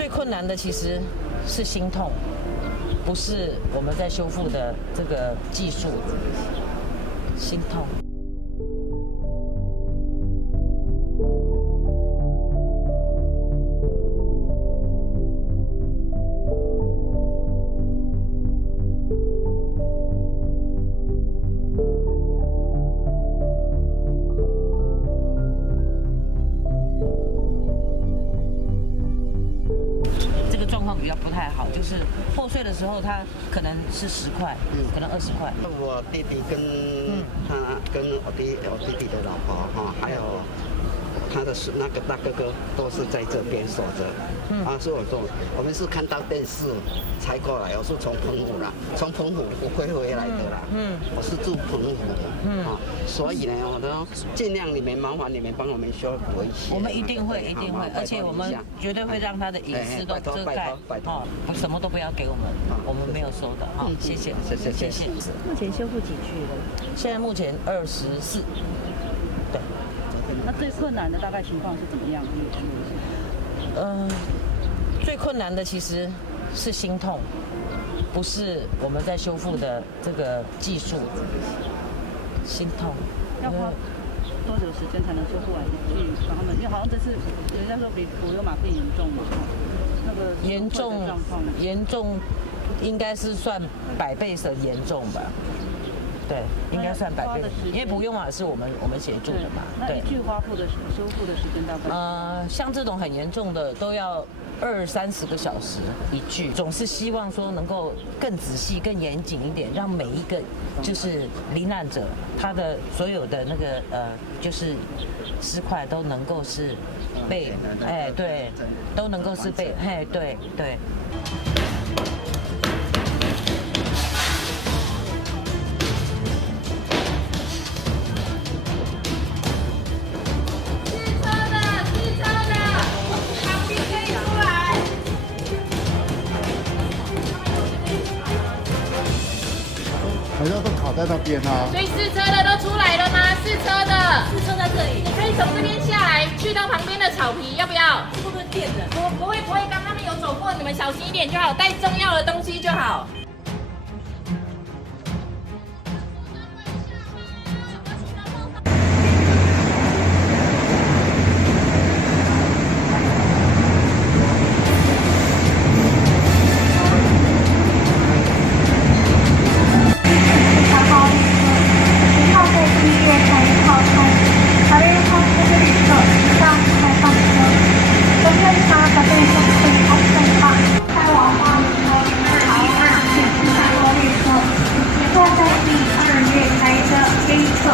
最困难的其实是心痛，不是我们在修复的这个技术，心痛。比较不太好，就是破碎的时候，它可能是10块，可能20块。我弟弟跟他跟我弟弟的老婆哈，还有他的那个大哥哥都是在这边守着。所以我说我们是看到电视才过来，我是从澎湖啦，从澎湖回来的啦。我是住澎湖的。所以呢，我都尽量你们麻烦你们帮我们修补一些。我们一定会，而且我们绝对会让他的隐私都遮盖。什么都不要给我们，我们没有收的。谢谢。目前修复几具了？现在目前24。对。那最困难的大概情况是怎么样？最困难的其实是心痛，不是我们在修复的这个技术，心痛。要花多久时间才能修复完一具？把他们，因为好像这次人家说比普悠玛更严重嘛，那个严重，应该是算100倍的严重吧。对，应该算100倍，因为普悠玛是我们协助的嘛。那一具修复的时间大概？像这种很严重的都要20-30个小时一具，总是希望说能够更仔细、更严谨一点，让每一个就是罹难者他的所有的那个就是尸块都能够是被对，都能够是被对。好像都卡在那边啊。所以试车的都出来了吗？试车在这里。你可以从这边下来，去到旁边的草皮，要不要？会不会电的？不会，刚他们有走过，你们小心一点就好，带重要的东西就好。在第2月开车黑色